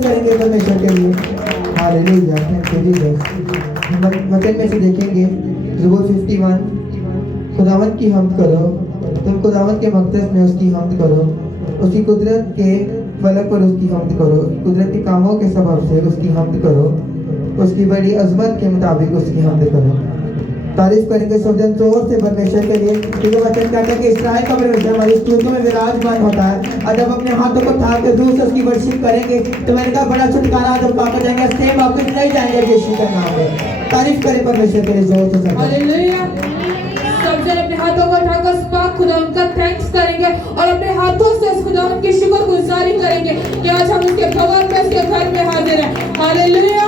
तारीफ करेंगे परमेश्वर के लिए। Hallelujah, thank you Jesus. हम वचन में से देखेंगे ज़बूर 51, खुदावंद की हम्द करो, तुम खुदावंद के मक़दस में उसकी हम्द करो, उसकी कुदरत के फलक पर उसकी हम्द करो, कुदरती कामों के सबब से उसकी हम्द करो, उसकी बड़ी अजमत के मुताबिक उसकी हम्द करो। तारीफ करेंगे सब जन जोर से परमेश्वर के लिए, क्योंकि वचन कहता है कि इस्राएल का परमेश्वर हमारी स्तुतियों में विराजमान होता है। और जब अपने हाथों को उठा के दूर से उसकी वर्शिप करेंगे तो मैंने कहा बड़ा छुटकारा जब पाकर जाएंगे, सेम वापस नहीं जाएंगे यीशु के नाम में। तारीफ करें परमेश्वर के लिए जोर से सब। हालेलुया। सब जन अपने हाथों को उठाकर उस पाक खुदावंद का थैंक्स करेंगे और अपने हाथों से उस खुदावंद की शुक्रगुजारी करेंगे कि आज हम उसके भवन में उसके घर में हाजिर हैं। हालेलुया,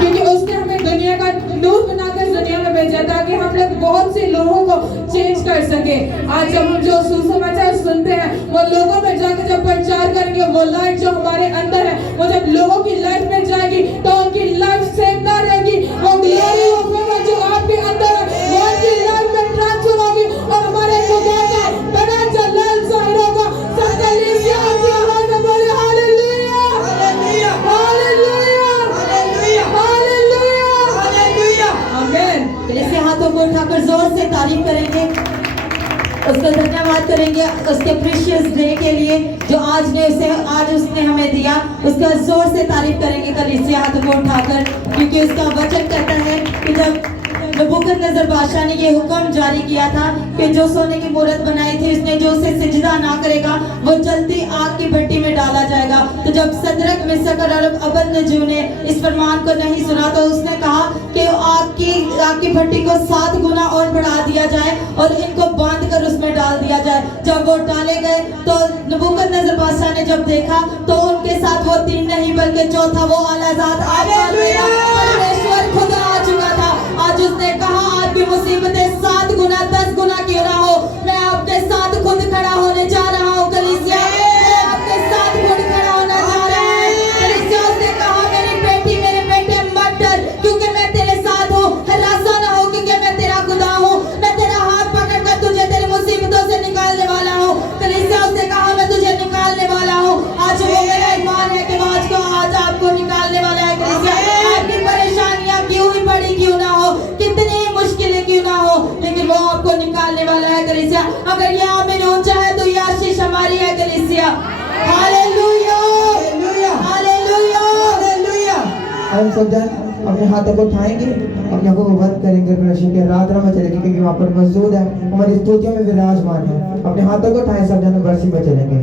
क्योंकि उसने हमें दुनिया का नूर बनाकर दुनिया में भेजा ताकि हम लोग बहुत से लोगों को चेंज कर सके। आज जब हम जो सुसमाचार सुनते हैं वो लोगों में जाकर जब प्रचार करेंगे, वो लाइट जो हमारे अंदर है वो जब लोगों की लाइफ में जाएगी तो उनकी लाइफ सेम ना रहेगी, वो ग्लोरी ऑफ जो आपके अंदर है वो उनकी लाइफ में ट्रांसफर होगी और हमारे खुदा का बड़ा जलाल जाहिर होगा। सब कलीसिया आज आवाज में बोले hallelujah, hallelujah, hallelujah, hallelujah, hallelujah, hallelujah, आमीन। कलीसिया हाथों को उठाकर जोर से तारीफ करेंगे, उसका धन्यवाद करेंगे उसके प्रीशियस डे के लिए जो आज उसने हमें दिया। उसका जोर से तारीफ करेंगे कलीसिया हाथों को उठाकर, क्योंकि उसका वचन कहता है कि जब नबूकदनेस्सर बादशाह ने ये हुक्म जारी किया था कि जो सोने की मूर्त बनाई थी उसने जो उसे सिजदा ना करेगा वो जल्दी आग की भट्टी में डाला जाएगा। तो जब सदरक मिशक और अबदनगो ने इस फरमान को नहीं सुना तो उसने कहा कि आग की भट्टी को 7 गुना और बढ़ा दिया जाए और इनको बांध कर उसमें डाल दिया जाए। जब वो डाले गए तो नबूकदनेस्सर बादशाह ने जब देखा तो उनके साथ वो 3 नहीं बल्कि चौथा वो आलाज़ाद परमेश्वर खुद आ चुका था। आज उसने कहा आपकी मुसीबतें 7 गुना 10 गुना क्यों ना हो, मैं आपके साथ खुद खड़ा होने जा रहा हूँ। कलीसिया मैं आपके साथ खुद खड़ा होना जा रहा है। कलीसिया उसने कहा मेरी बेटी मेरे बेटे मत डर, क्योंकि मैं तेरे साथ हूँ, हरासा ना हो क्योंकि मैं तेरा खुदा हूँ, मैं तेरा हाथ पकड़ कर तुझे तेरी मुसीबतों से निकालने वाला हूँ। कलीसिया उसने कहा मैं तुझे निकालने वाला हूँ। आज वो मेरा ईमान है कि आज आपको निकालने वाला है। कलीसिया आपकी परेशानियां क्यों ही बड़ी क्यों ना हो, कितनी मुश्किलें क्यों ना हो, लेकिन वो आपको निकालने वाला है। कलीसिया अगर ये आमीन ऊंचा है तो ये आशीष हमारी है। कलीसिया हालेलुया, हालेलुया, हालेलुया। हम सब जन अपने हाथों को उठाएंगे, अपने आंखों को बंद करेंगे, परमेश्वर के आराधना में चलेंगे क्योंकि वहाँ पर मौजूद है, हमारी स्तुतियों में विराजमान है। अपने हाथों को उठाएं सब जन, वर्षी में चलेंगे।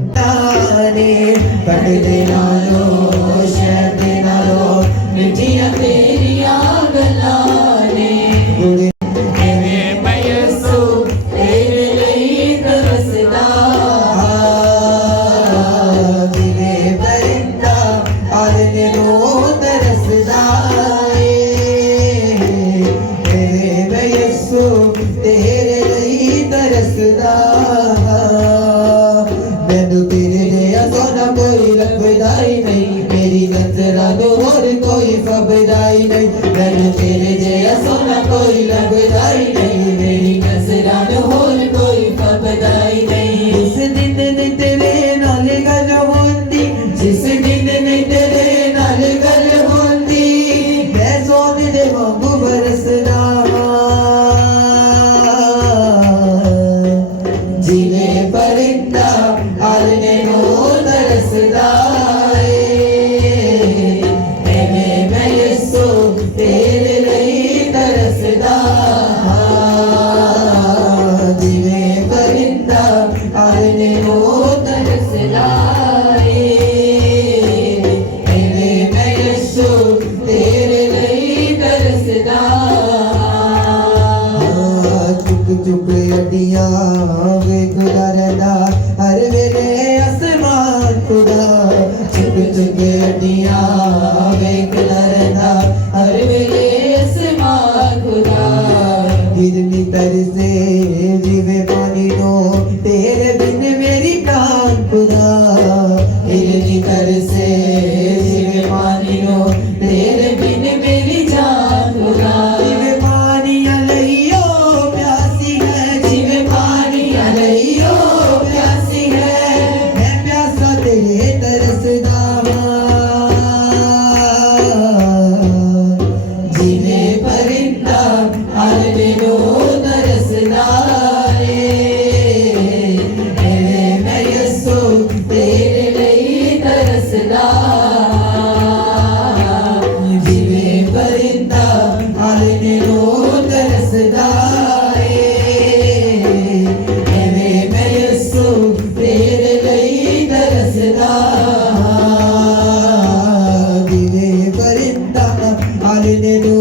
ने दो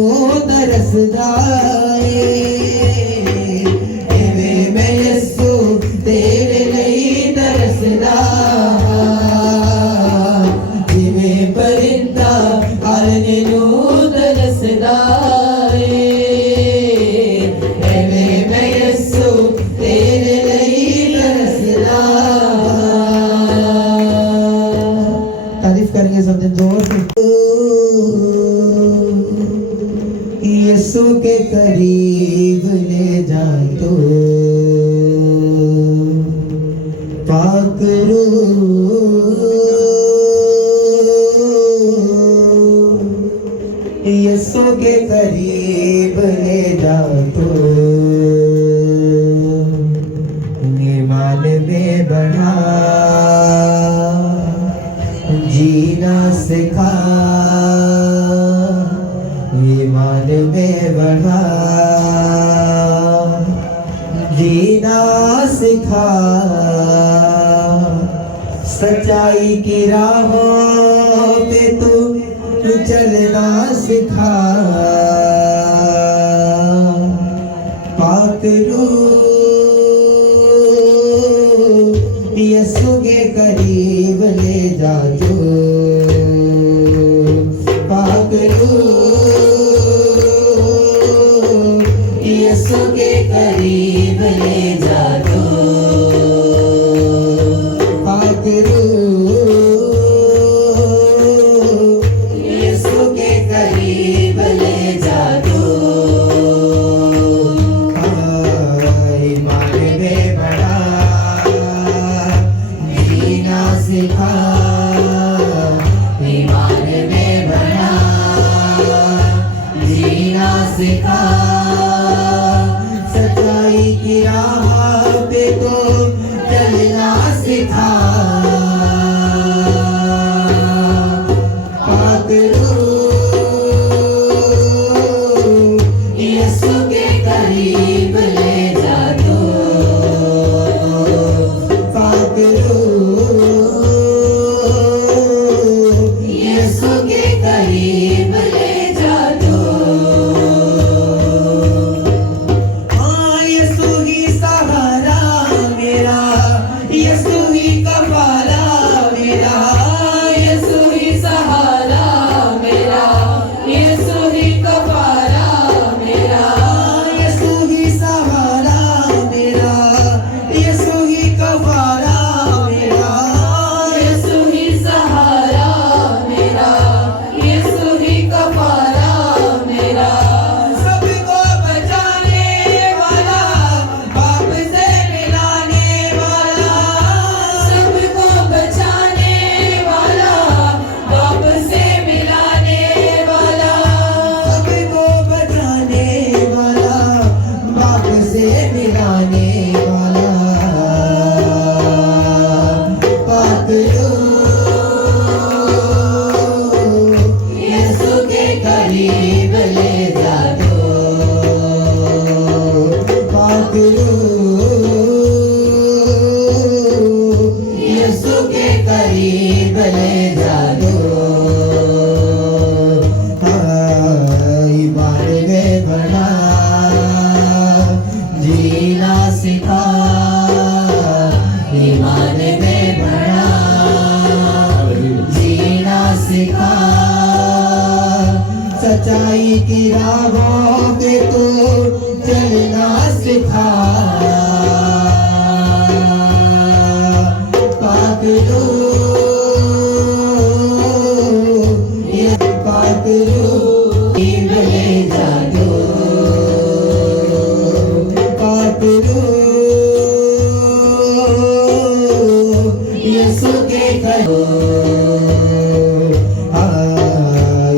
तरस जाए मैं यस्सु तेरे लिए तरसदा जिवें परिंदा आलने नू तरसदा मैं यस्सु तेरे लिए तरसदा। तारीफ करेंगे सब दिन जोर से। यीशु के करीब ले जा तो पाक रूह यीशु के करीब ले जा तो ईमान में बढ़ा जीना सिखा ईमान में बढ़ा जीना सिखा सच्चाई की राहों पे तू चलना सिखा पाक रूह यीशु के करीब ले जा जो पाक रूह यीशु के करीब ले जा जो पाक रूह यीशु के करीब ले जा जो ईमान में बढ़ा जीना सिखा ईमान में बढ़ा जीना सिखा सच्चाई की राह पे तो चलना सिखा पाक रूह यीशु के करीब ले जा तो पाक रूह यीशु के करीब ले जा तो यीशु ही सहारा मेरा यीशु ही कफारा मेरा यीशु ही सहारा मेरा यीशु ही कफारा मेरा यीशु ही सहारा मेरा यीशु ही कफारा मेरा यीशु ही सहारा मेरा यीशु ही कफारा मेरा सबको बचाने वाला पाप से मिलाने वाला सबको बचाने वाला पाप से मिलाने वाला सबको बचाने वाला पाप से मिलाने वाला पाक रूह यीशु के करीब ले जा दो पाक रूह यीशु के करीब ले जा दो ईमान में बढ़ा जीना सिखा ईमान में बढ़ा जीना सिखा सच्चाई की राहों पे तो चलना सिखा पाक रूह ये पाक रूह ले जा दो पाक रूह यीशु के करीब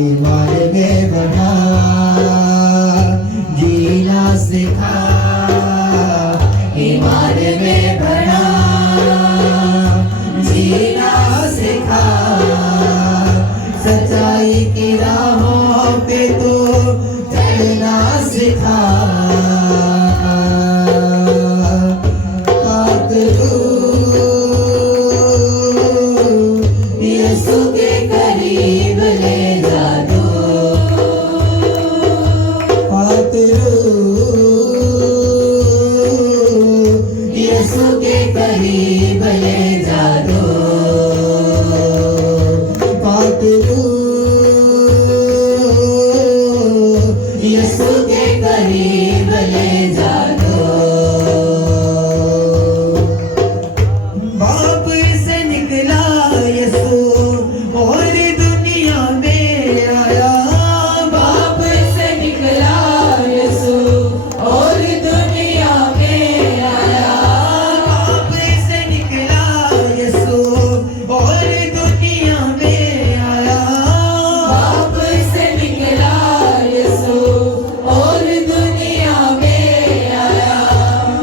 ईमान में बढ़ा जीना सिखा ईमान में बढ़ा जीना सिखा सच्चाई की राहों पे तो चलना सिखा पाक रूह यीशु के करीब ले जा दो यीशु के करीब ले जा दो। बाप से निकला यीशु और दुनिया में आया। बाप से निकला यीशु और दुनिया में आया। बाप से निकला यीशु और दुनिया में आया। बाप से निकला यीशु और दुनिया में आया।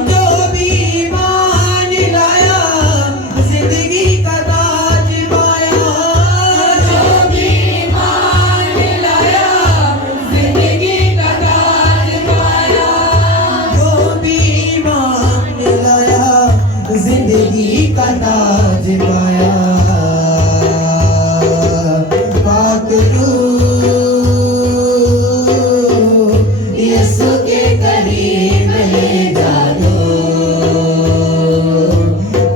जो भी ईमान लाया जिंदगी का ताज पाया। जो भी ईमान लाया जिंदगी का ताज पाया। जो भी ईमान लाया जिंदगी का ताज पाया। पाक रूह यीशु के करीब ले जा दो।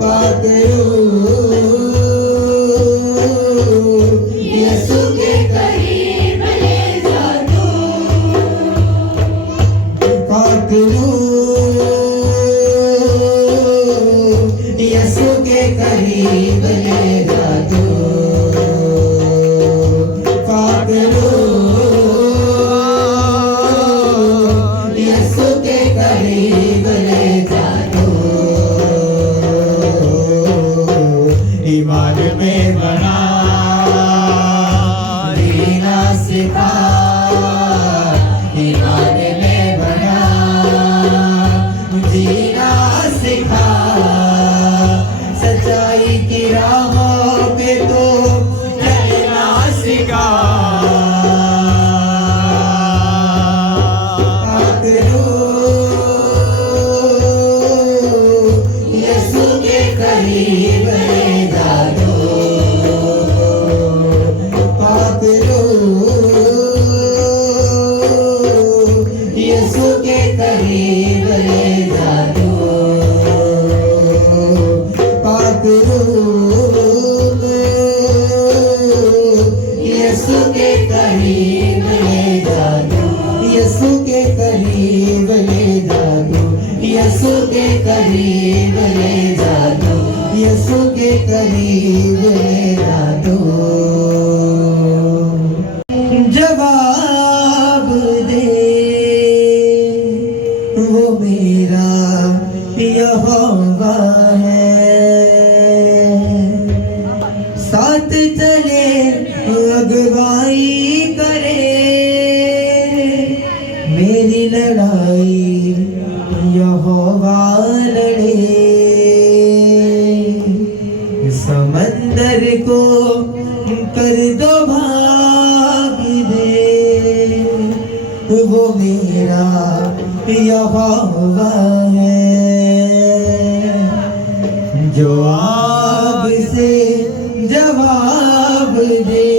पाक रूह यीशु के करीब ले जा दो। पाक रूह यीशु के करीब ले जा दो। पाक रूह यीशु के करीब ले जा दो। ईमान में बना जीना सिखा। ईमान में बना जीना सिखा। सच्चाई की राहों पे तो चलना सिखा। पाक रूह यीशु के करीब ले जा दो। पाक रूह यीशु के करीब ले जा दो। पाक रूह यीशु के करीब ले जा दो। यीशु के करीब ले जा दो। यीशु के करीब ले जा दो। यीशु के करीब ले जा दो। जवाब दे वो मेरा यहोवा है। साथ चले अगुवाई करे। मेरी लड़ाई यहोवा लड़े। समंदर को कर दो भाग दे। वो मेरा यहोवा है। जो आग से जवाब दे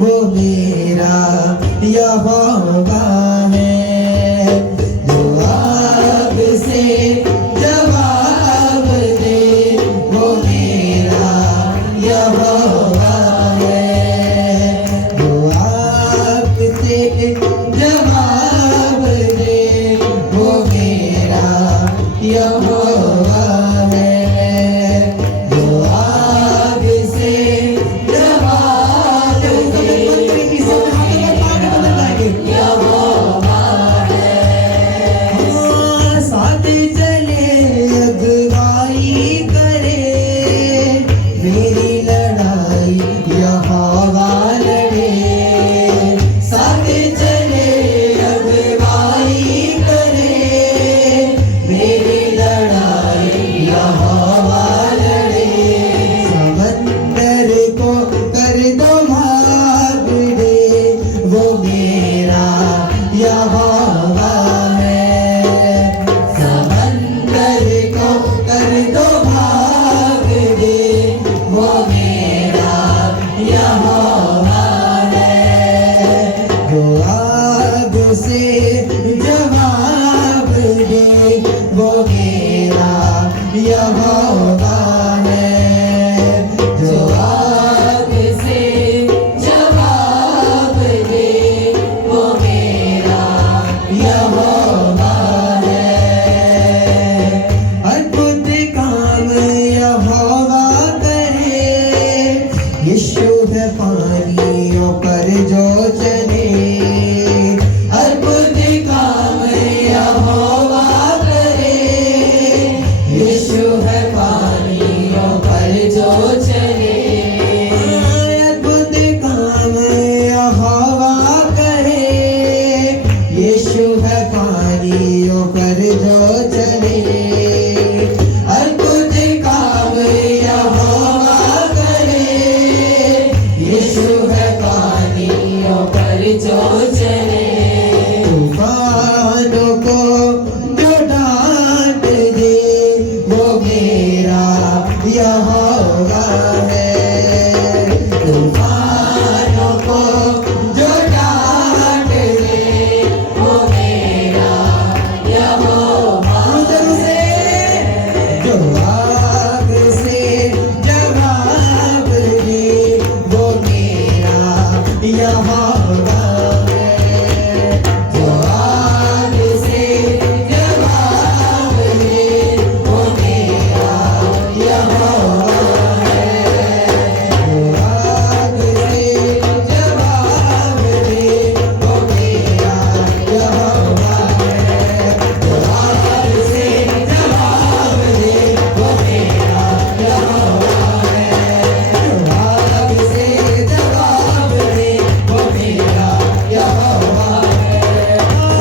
वो मेरा यहोवा है। जो आग से जवाब दे वो मेरा यहोवा है। जो आग से जवाब दे वो मेरा यहोवा है। जो आग से जवाब दे यहोवा जो चले अद्भुत काम यहोवा करे यीशु है पानियों पर जो चले अद्भुत काम यहोवा करे यीशु है पानियों पर जो चले अद्भुत काम यहोवा करे यीशु है पानियों पर जो चले तूफानों को जो डांट दे वो मेरा यहोवा है तूफानों को जो डांट दे वो मेरा यहोवा से जो आग से जवाब दे वो मेरा यहोवा है जो आग से जवाब दे वो मेरा यहोवा है जो आग से जवाब दे वो मेरा यहोवा है जो आग से जवाब दे वो मेरा यहोवा है जो आग से जवाब दे वो मेरा यहोवा है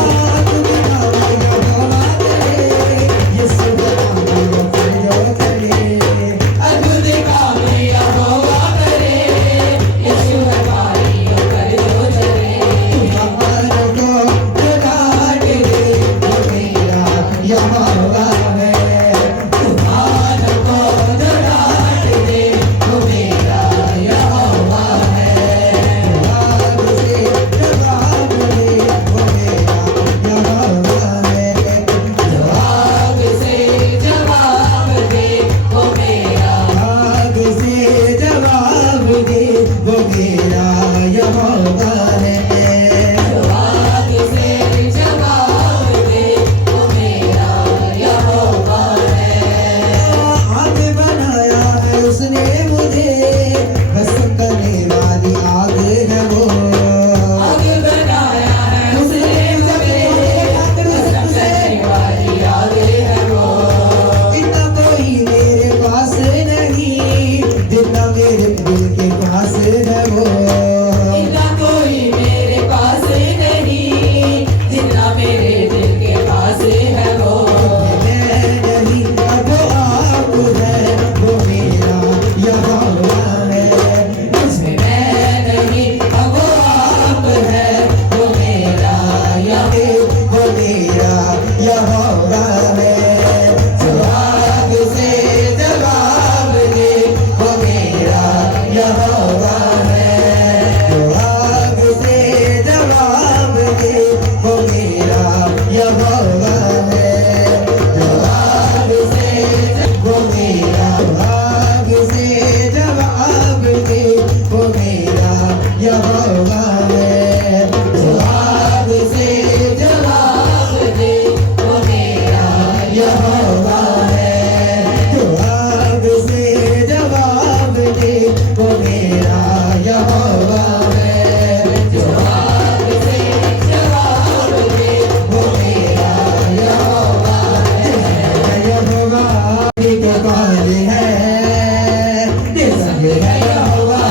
आग बिना यहोवा करे यीशु पानियों पर जो चले अद्भुत काम यहोवा करे यीशु है पानियों पर जो चले तूफानों को जो डांट दे वो मेरा यहोवा है तूफानों को जो डांट दे वो मेरा यहोवा है आग से जवाब दे वो मेरा यहोवा है जो आग से जवाब दे वो मेरा आग से जवाब दे वो मेरा यहोवा है जो आग से जवाब दे वो मेरा यहोवा है आग बनाया है उसने मुझे भस्म करने वाली आग है वो आग बनाया है उसने मुझे भस्म करने वाली आग है वो इतना कोई मेरे पास नहीं जितना मेरे दिल के पास है वो इतना कोई मेरे पास नहीं जितना मेरे दिल के पास है वो मैं नहीं अब वो आप है वो मेरा यहोवा है उसमें मैं नहीं अब वो आप है वो मेरा यहोवा है जो आग से जवाब दे वो मेरा यहोवा है जो आग से जवाब दे वो मेरा यहोवा है जो आग से वो मेरा आग से जवाब दे वो मेरा यहोवा है जो आग से जवाब दे वो मेरा यहोवा है जो आग से जवाब दे वो मेरा यहोवा है जो आग से जवाब दे वो मेरा यहोवा है यहोवा की कमाल है तेरे संग है यहोवा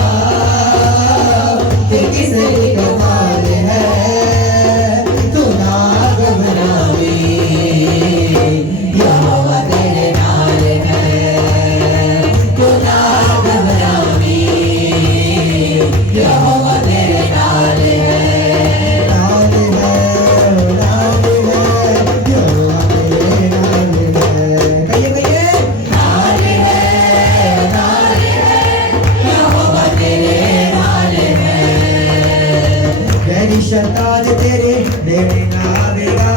तेरे किसे की कमाल है तू ना घबरावी यहोवा तेरे नाल है तू ना घबरावी यहोवा तेरे नाल है नाल है यहोवा तेरे नाल है कहिए नाल है यहोवा तेरे नाल है मेरी शैतान तेरे नेड़े ना आवेगा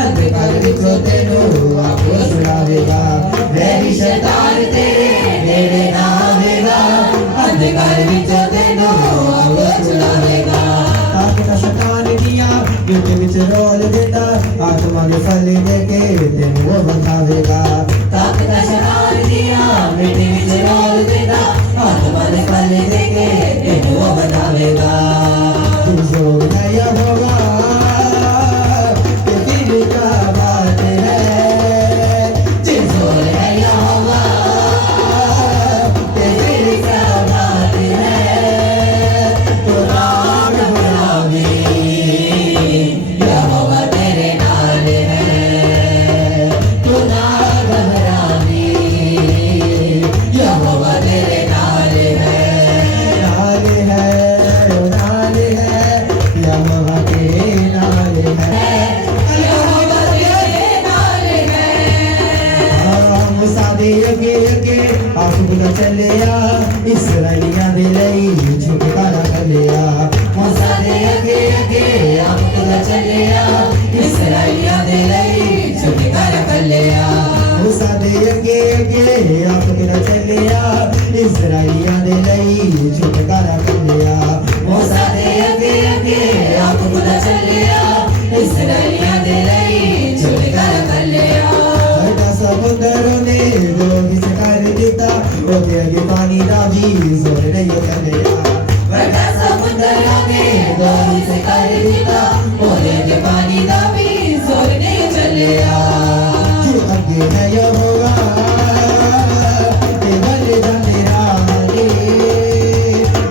अंधकार विचों तेनू आपको छुड़ावेगा मेरी शैतान तेरे नेड़े ना आवेगा अंधकार विचों तेनू आपको छुड़ावेगा ताकि शैतान दिया युद्ध विच रोल देता आत्मा के फल देके तेनू वो बतावेगा ताकि शैतान दिया युद्ध विच रोल देता आत्मा के फल देके तेनू वो बतावेगा जोर से कर दिता ओले दे पानी दा भी जोर नहीं चलिया जो अगे है यहोवा ते बल जा मेरा रे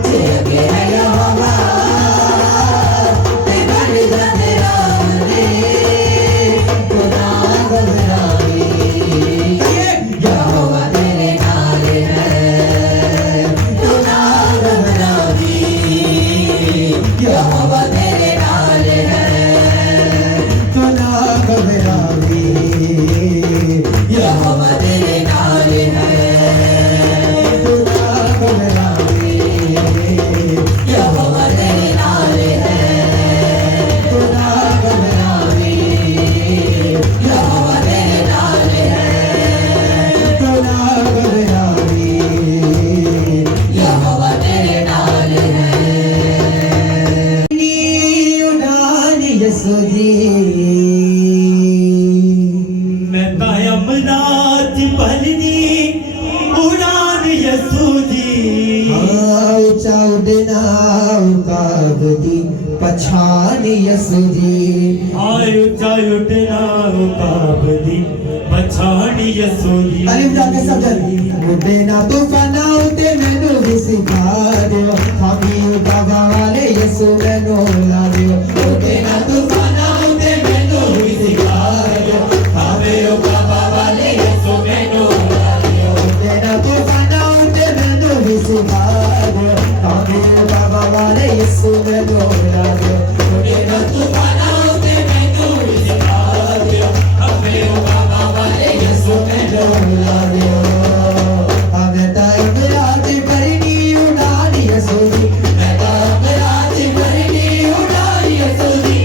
जे अगे है यहोवा ते बल जा तेरा रे तो ना घबरावे यहोवा तेरे नाल है तू ना घबरावी यहोवा तेरे नाल है तो ना घबरावे यहोवा तेरे नाल है तो ना घबरावे यहोवा तेरे नाल है तो ना घबरावे यहोवा तेरे नाल है तो ना घबरावे यहोवा तेरे नाल है नी उड़ान यसु जी मैं अमरात भरनी उड़ान यसू जी ऊंचा उड़ना उकाबदी पछान यसु जी आय ऊंचा उठना काबदी पछाण यसू जी तालीम जाके सब जन उड़ना तूफाना उते मैनू भी सिखा दियो हामी बाबा वाले यसु मैनू ला दियो उड़ना तूफाना उते मैनू भी सिखा दियो हामी बाबा वाले यसु मैनू ला दियो उड़ना तूफाना उते मैनू भी सिखा दियो हामी बाबा वाले यसु मैनू ला दियो उड़ना तूफाना उते मैनू भी सिखा दियो हामी बाबा वाले यसु मैनू ला दियो हमें ताइब रात करनी उड़ानी यसु जी मैं ताइब रात करनी उड़ानी यसु जी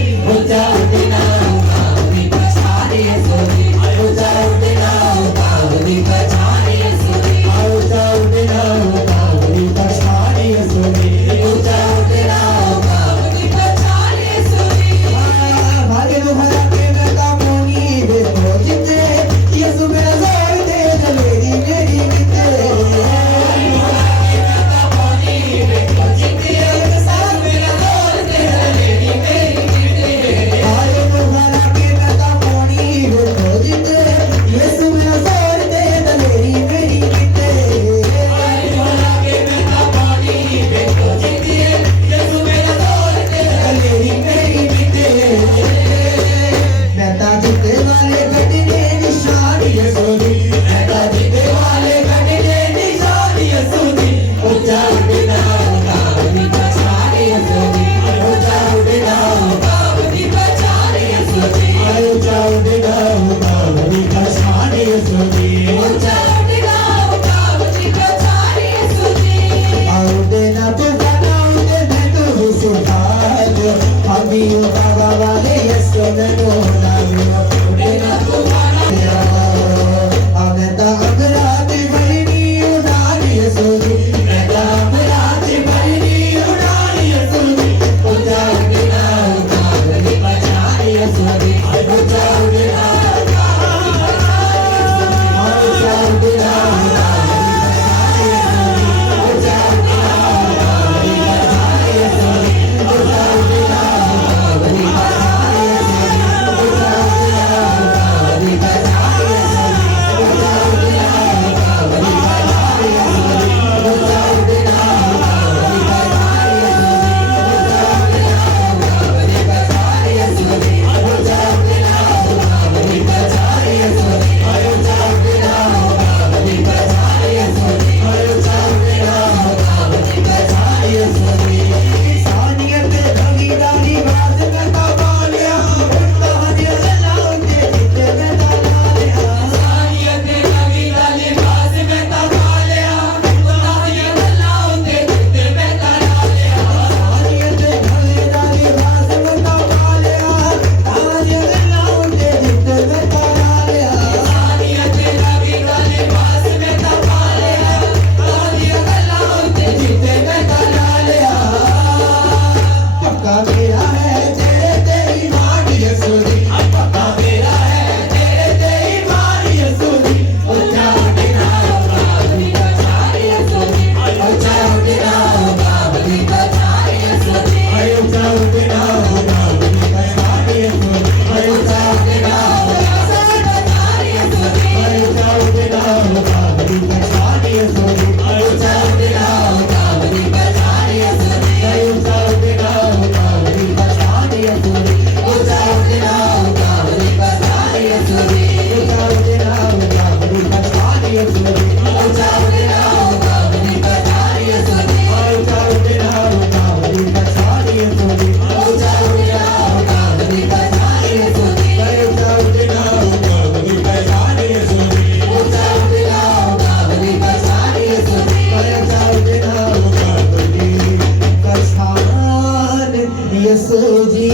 यसो जी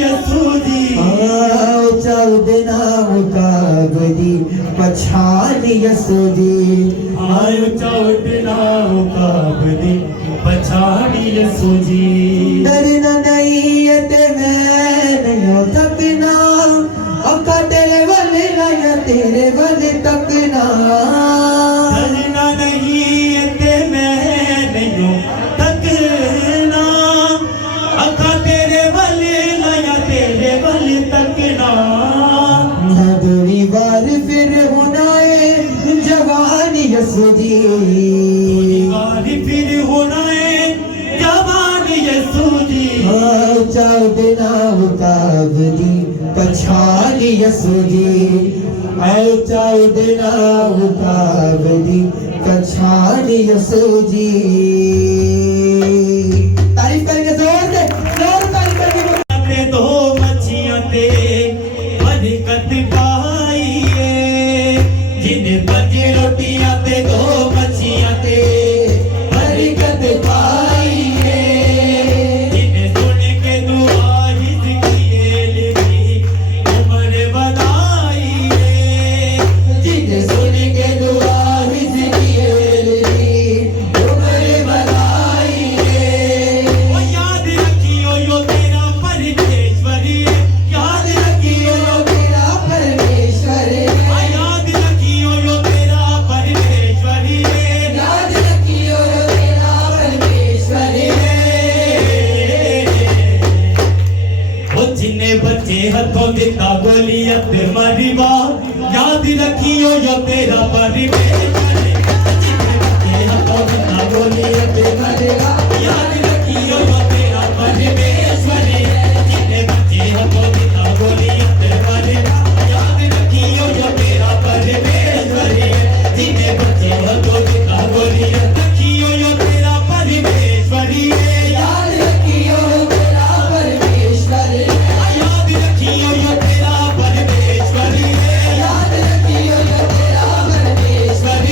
यसो जी चौदना मुकाबली पछाड़ यसो जी आयो चौटना काबली पछाड़ी यसो जी डरना नहीं है ते मैं नहीं थकना अका तेरे वाले लाया तेरे वाले तकना डरना नहीं ते मैं नहीं तकना अका तेरे वाले लाया तेरे वाले तकना ना दूरी बार फिर होना है जवान यसो जी गाली फिर होना है जवान यसो जी चौदना मुकाबली पछाड़ यसो जी चौदना मुकाबली पछाड़ यसो जी तारीफ करेंगे जोर से जोर तारीफ करेंगे ते दो मच्छियां ते बरकत पाइए जिन्हें बचे रोटियां ते दो मच्छियां ते बरकत पाइए जिन्हें सुन के दुआ हिजकिए लिखी उम्र बनाइए जिन्हें सुन के दुआ हिजकिए उम्र बनाइए ओ याद रखियो यो तेरा परमेश्वरी याद रखियो यो तेरा परमेश्वर आ याद रखियो यो तेरा परमेश्वरी याद रखियो तेरा परमेश्वर ओ जिन्हें बच्चे हथों दिता गोलियत मरिबा याद रखियो यो तेरा परमेश्वर जिन्हें बच्चे हथों दिता गोलियत मरेगा याद रखियो यो तेरा परमेश्वर जिन्हें बच्चे हथों दिता गोलियत मरिबा याद रखियो यो तेरा परमेश्वर जिन्हें बच्चे हथों दिता गोलियत रखियो यो तेरा परमेश्वर याद रखियो तेरा परमेश्वर याद रखियो यो तेरा परमेश्वर याद रखियो तेरा परमेश्वर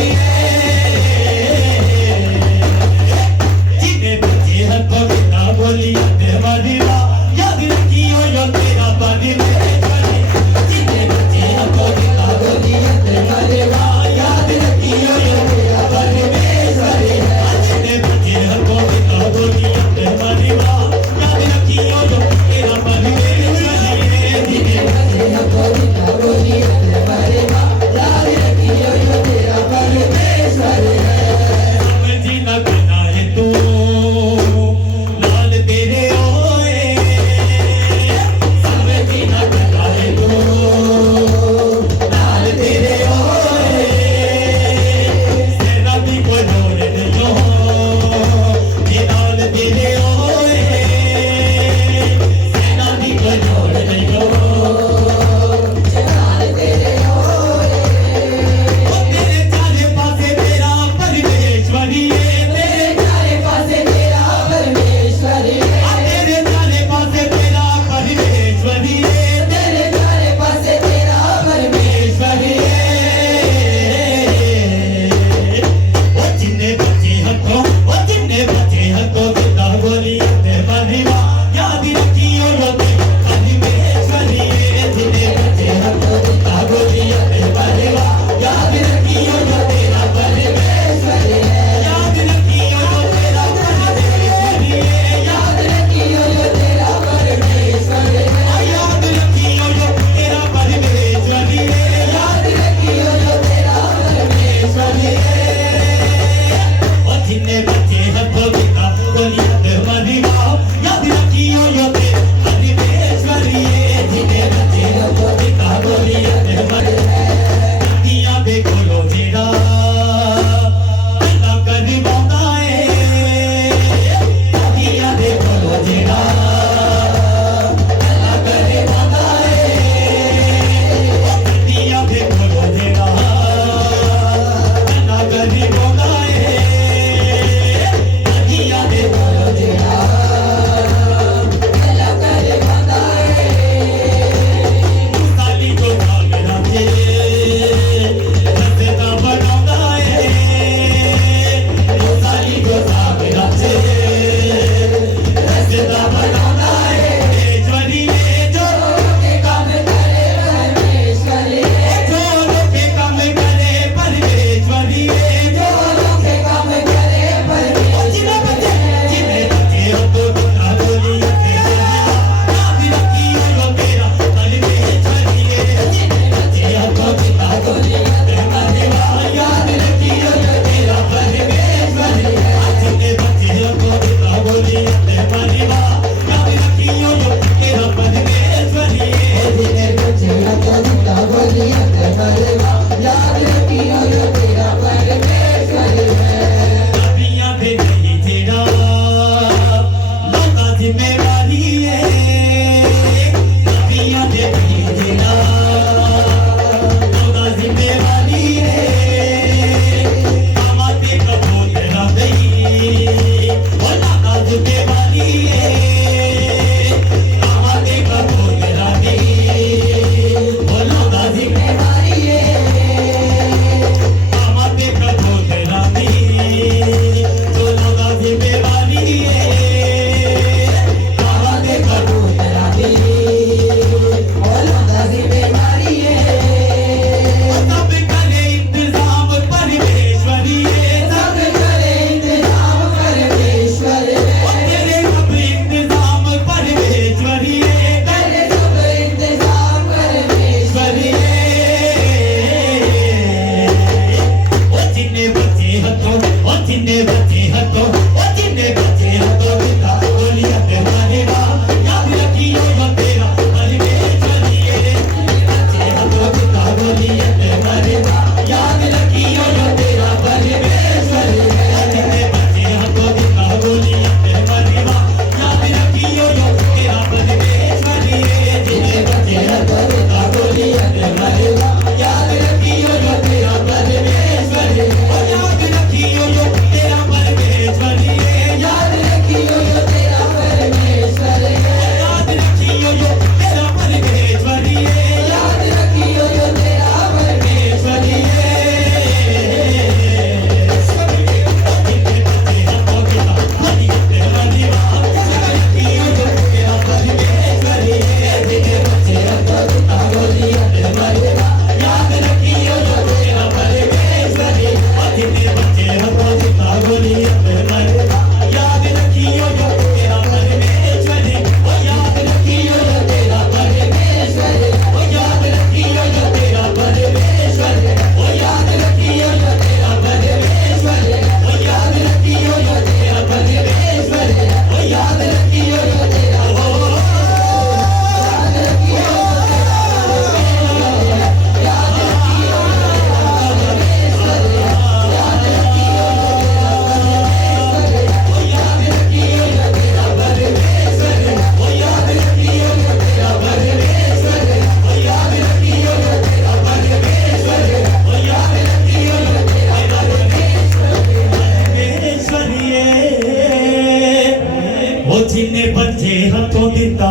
जिन्ने बच्चे हथों दिता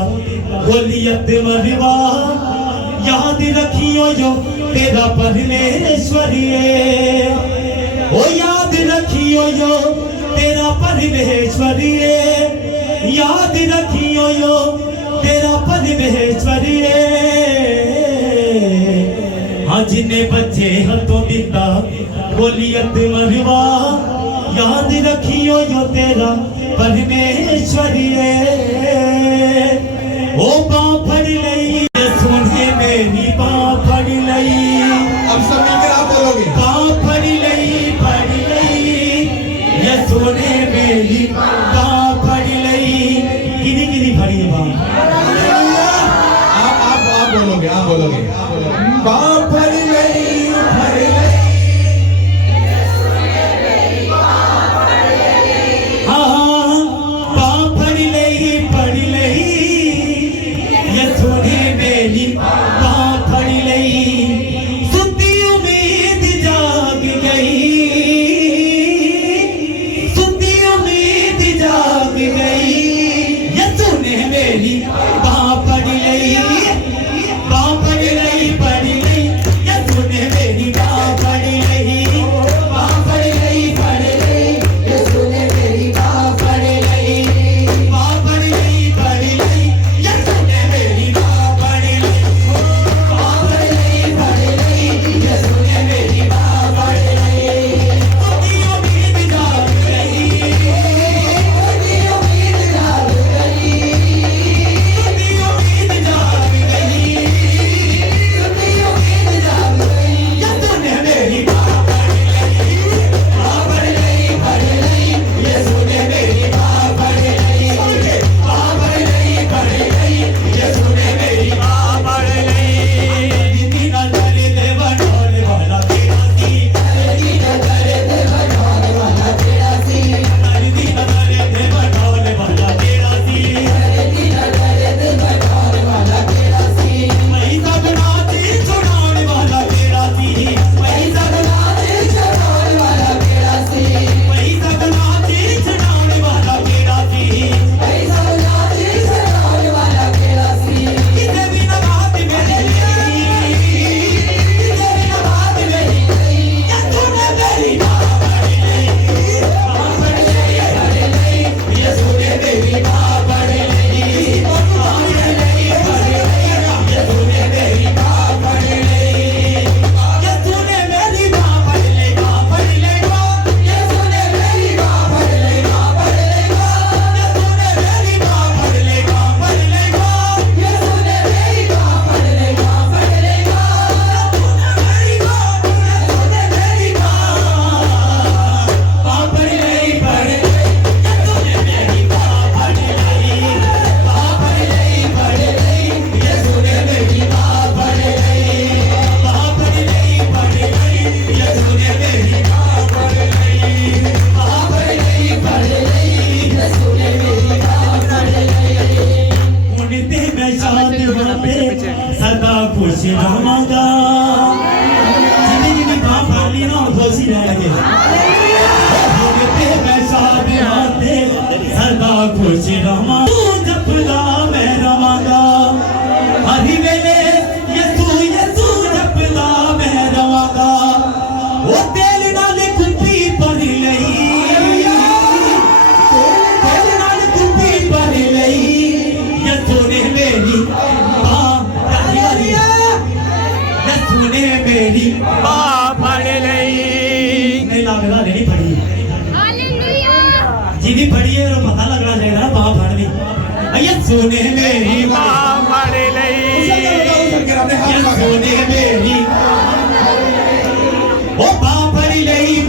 गोलियत मरवा याद रखियो जो तेरा परमेश्वरी ओ याद रखियो जो तेरा परमेश्वरी याद रखियो जो तेरा परमेश्वरी हाँ जिन्ने बच्चे हथों दिता गोलियत मरवा याद रखियो जो तेरा परमेश्वरी ओ बाँ फड़ लई सुने मेरी बाँ फड़ लई अब सब मिलकर आप बोलोगे बाँ फड़ लई ये सुने मेरी बाँ फड़ लई किनी किनी फड़ी है बाँ आप बोलोगे बाँ फड़ लई सदा खुश रहूंगा जिंदगी में बाप वाली ना खुशी रहेंगे मैं शादी आते सदा खुश रहूंगा तू जपला मैं रवांगा हरी वेले यीशु जपला मैं रवांगा वो तेल नाल कुप्पी पर लई तेल नाल कुप्पी पर लई यीशु ने मेरी मेरी बाँ फड़ लई नहीं लगता नहीं फड़ी जी भी फड़ी है तो पता लगना चाहिए ना बाँ फड़ दी भैया सोने मेरी बाँ फड़ लई सोने मेरी ओ बाँ फड़ लई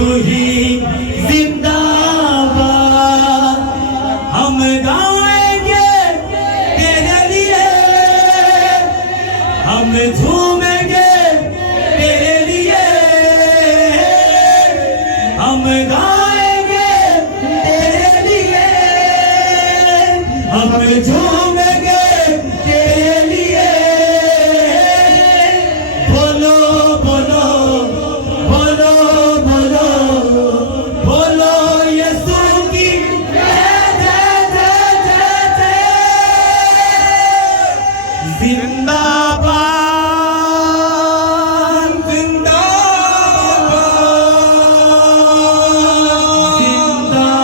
यीशु ही जिंदाबाद, हम गाएंगे तेरे लिए, हम झूमेंगे तेरे लिए, हम गाएंगे तेरे लिए, हम झूमेंगे तेरे लिए। बोलो बोलो बोलो बोलो बोलो यीशु की जय जय जय जय जय। जिंदाबाद जिंदाबाद जिंदाबाद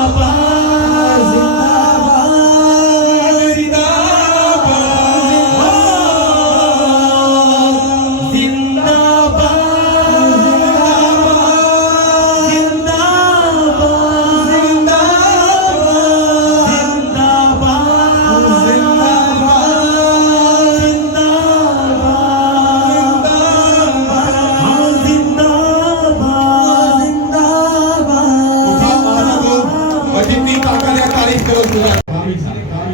जिंदाबाद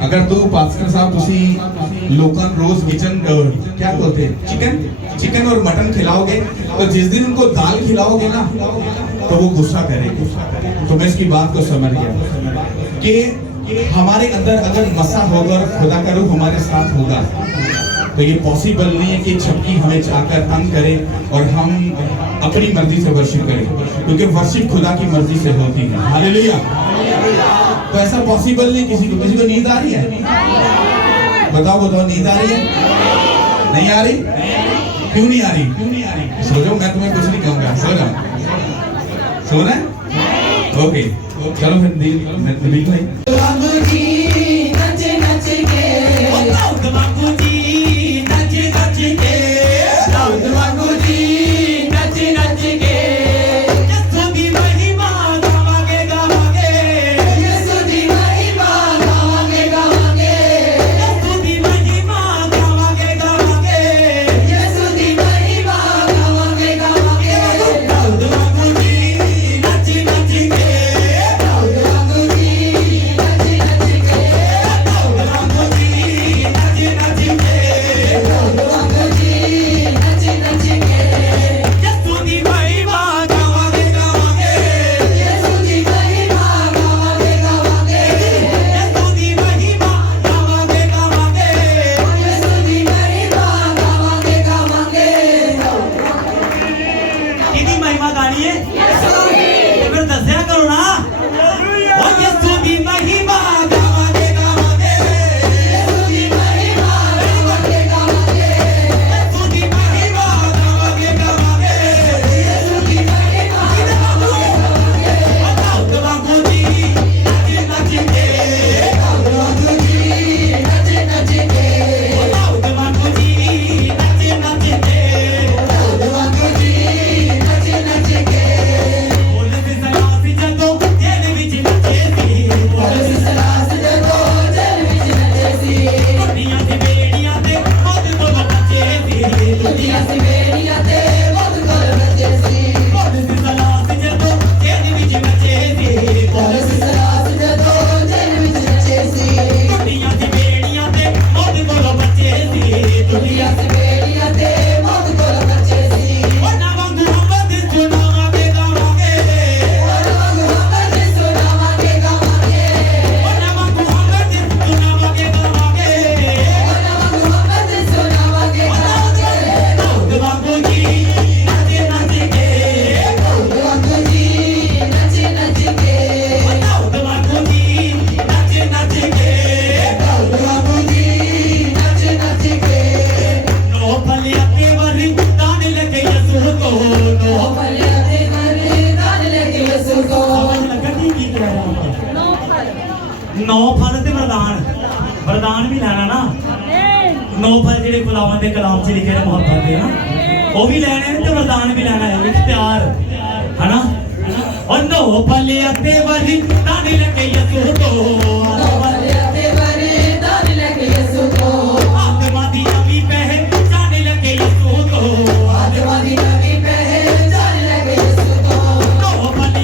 अगर तो पास्टर साहब तुसी लोकन रोज किचन क्या बोलते हैं चिकन और मटन खिलाओगे तो जिस दिन उनको दाल खिलाओगे ना तो वो गुस्सा करेंगे। तो मैं इसकी बात को समझ गया कि हमारे अंदर अगर मसा होगा और खुदा का रूह हमारे साथ होगा तो ये पॉसिबल नहीं है कि छपकी हमें चाहकर तंग करे और हम अपनी मर्जी से वर्शिप करें, क्योंकि वर्शिप खुदा की मर्जी से होती है। हालेलुया। तो ऐसा पॉसिबल नहीं। किसी को नींद आ रही है? बताओ बताओ, नींद आ रही है? नहीं आ रही? क्यों नहीं आ रही? सो जाओ, मैं तुम्हें कुछ नहीं कहूंगा, सो जाओ। सोना है? ओके, चलो फिर मैं नहीं नौ फल ते वरदान भी लेना ना। नौ फल जेडे खुदावंद दे कलाम च लिखे ने मोहब्बत दे ना, वो भी लेने ते वरदान भी लेना है, इख्तियार है ना। और नौ फल ते वरदान लेके यसू को, नौ फल ते वरदान लेके यसू को, आत्मा दी नवी पहचान लेके यसू को, आत्मा दी नवी पहचान लेके यसू को, नौ फल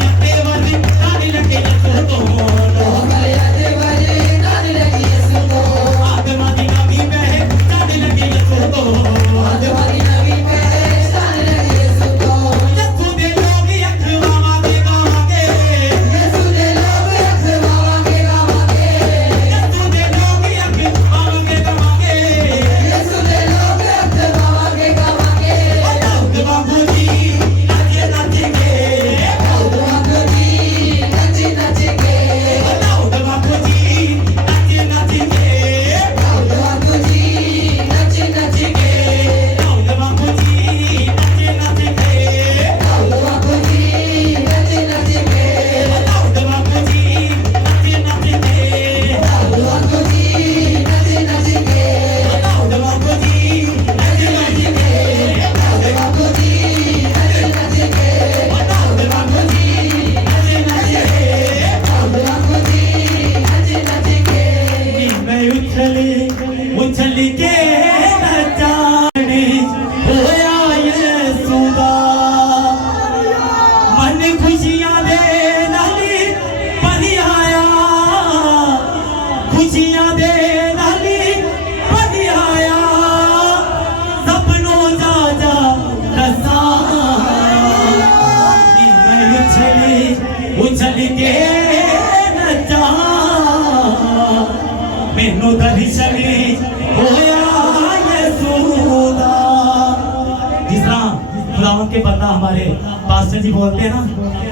के बंदा हमारे पास्टर जी बोलते हैं ना,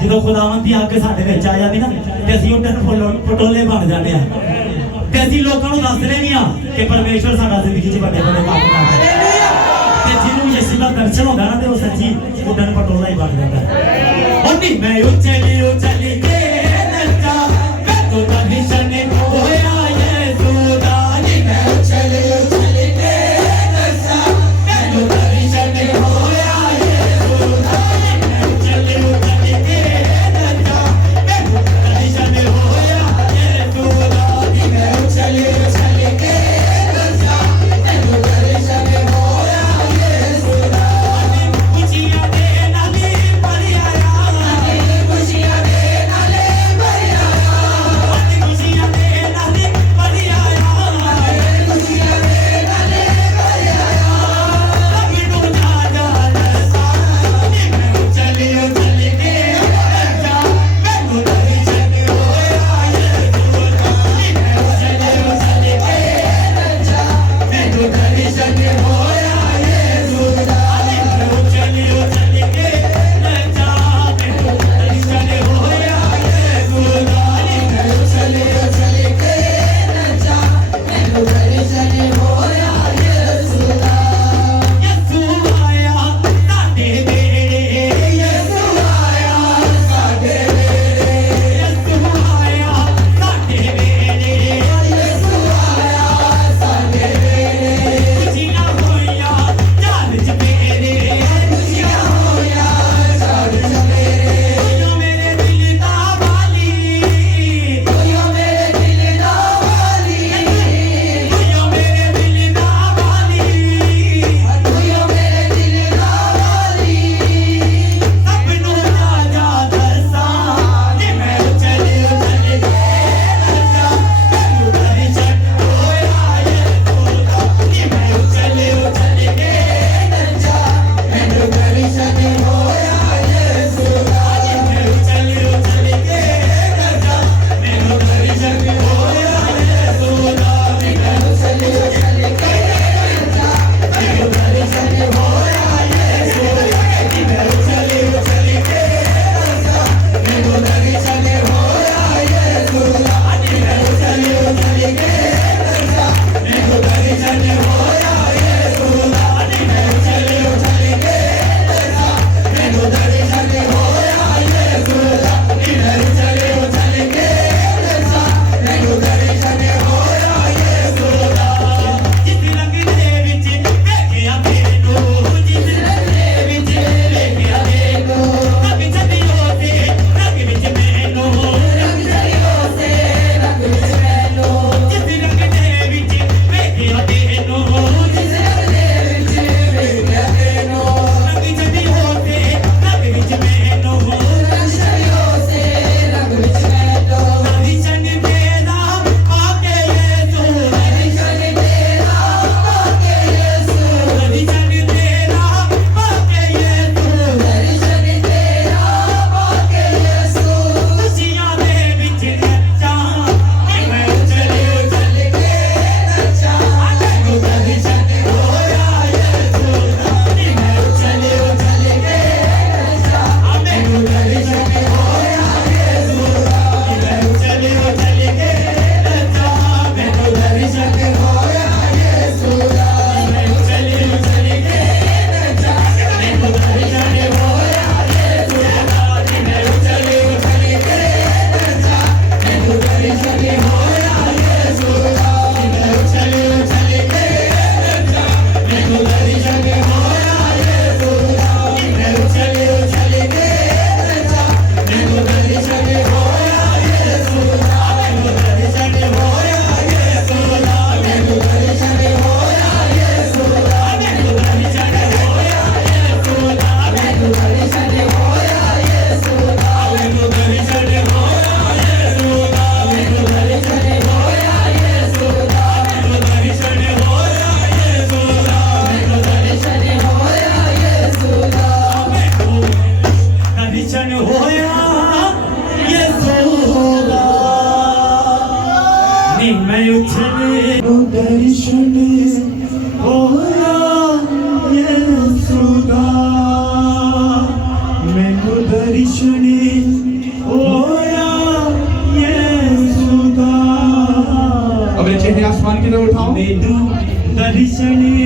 जो खुदावंद दी अग साडे विच आ जाती ना ते असीं उधर पटोले बन जाते हैं ते असीं लोकां नूं दसदे भी हां कि परमेश्वर साडा जिंदगी च बड़े बड़े काम करदा है ते जिन्हों यीशु दा दर्शन होंदा ना ते वो सच्ची उधर पटोला ही बन जाता है। और नहीं मैं उछली के नचा मैं तो दर्शन होया यीशु दा नी मैं उछली के नचा मैं तो दर्शन होया यीशु दा नी मैं उछली के नचा मैं तो दर्शन होया यीशु दा नी मैं उछली के नचा मैं तो दर्शन होया यीशु दा खुशियां दे नाली पर आया खुशियां दे मैनू दर्शने होया यीशु दा। अपने चेहरे आसमान की तरफ उठाओ। मैनू दर्शने